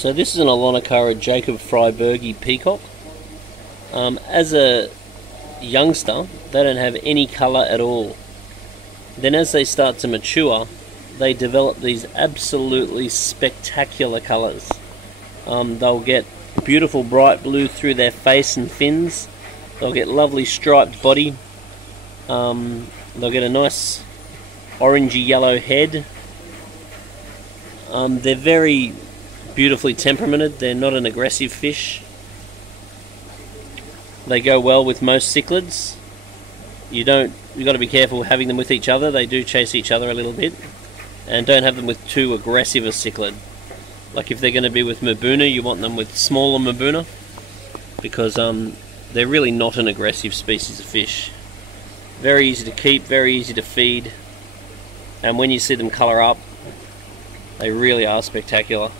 So this is an Alonocara Jacob Freibergi peacock. As a youngster, they don't have any colour at all. Then as they start to mature, they develop these absolutely spectacular colours. They'll get beautiful bright blue through their face and fins. They'll get lovely striped body. They'll get a nice orangey yellow head. They're very beautifully temperamented. They're not an aggressive fish. They go well with most cichlids. You've got to be careful having them with each other. They do chase each other a little bit. And don't have them with too aggressive a cichlid. Like if they're going to be with Mbuna, you want them with smaller Mbuna, because they're really not an aggressive species of fish. Very easy to keep, very easy to feed, and when you see them colour up, they really are spectacular.